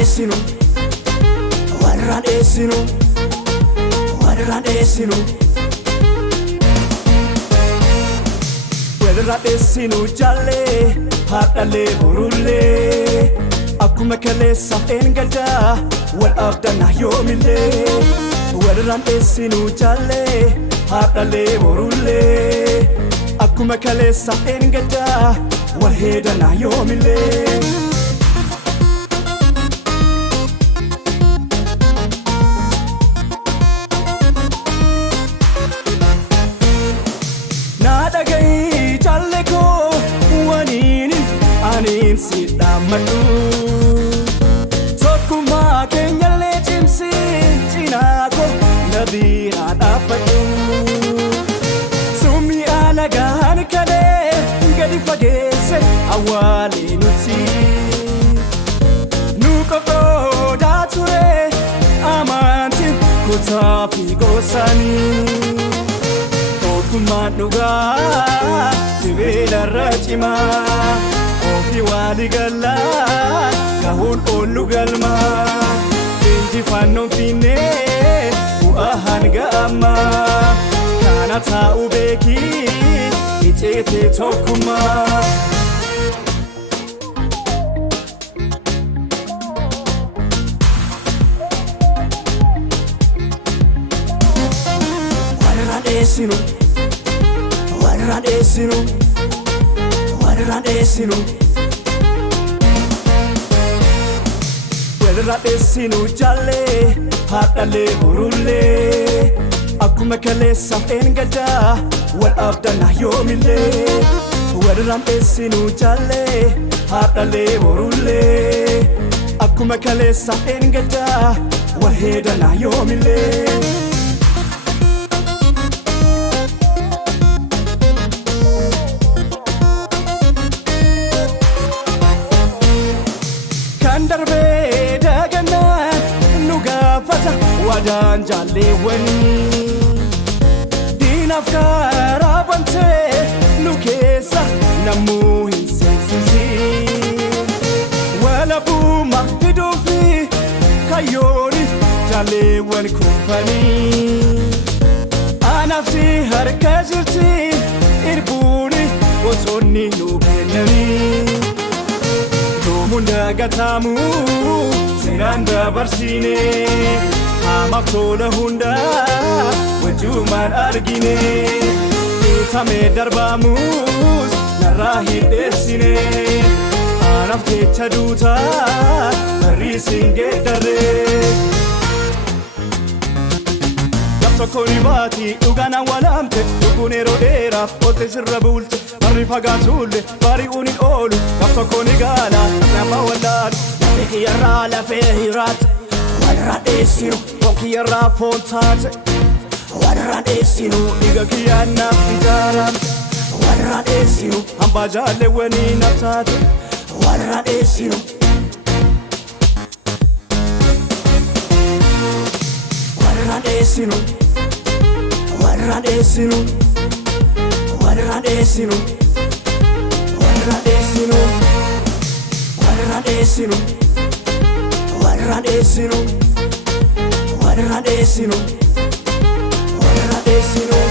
esinu, warran esinu, warran esinu. Warran esinu jalle, haadhalle burulle, akkuma kaleessa engada, wal abdanna yoomille. Warran esinu jalle, haadhalle burulle, akkuma kaleessa engada, wal heedanna yoomille. Sidamadu Tokkuma kenyale cimsi cinako nabira dapadu Sumi anagaan kale gadi fageesse awali nuti Nuqoqo dature amanti kutafi gosani Tokkuma nuga sibila rachima Ofi wali gala, kahun olu galma. Inji fanon fine, uahan gama. Kana ta ubeki, ichete tokuma. Warran esinu, warran esinu. Warran esinu, warran esinu jalle, haadhalle burulle, akkuma kaleessa engada, wal abdanna yoomille. Warran esinu jalle, haadhalle burulle, akkuma kaleessa engada, wal heedanna yoomille. Darbe dagana nuga fata wadan jalewani dinaf karabante nukesa namu hinsensisi wala buma hidufi kayori jalewan kumpani anafsi harkajirti irbuni wotoni nubenani Munda gatamu senanda barsine amaftola hunda wajuman argine itame darbamus narahi desine anafte chaduta barisinge dare Tokkoni baati ugana walamte dugune rodera polte sirrabulte barri fagatulle bari uni olu tokkoni gala nama walal fi yarra la firat warra esinu konki yarra fontate warra esinu diga kiyana fidaram warra esinu ambajale wani natate warra esinu warra esinu Warran esinu, warran esinu, warran esinu, warran esinu, warran esinu, warran esinu, warran esinu.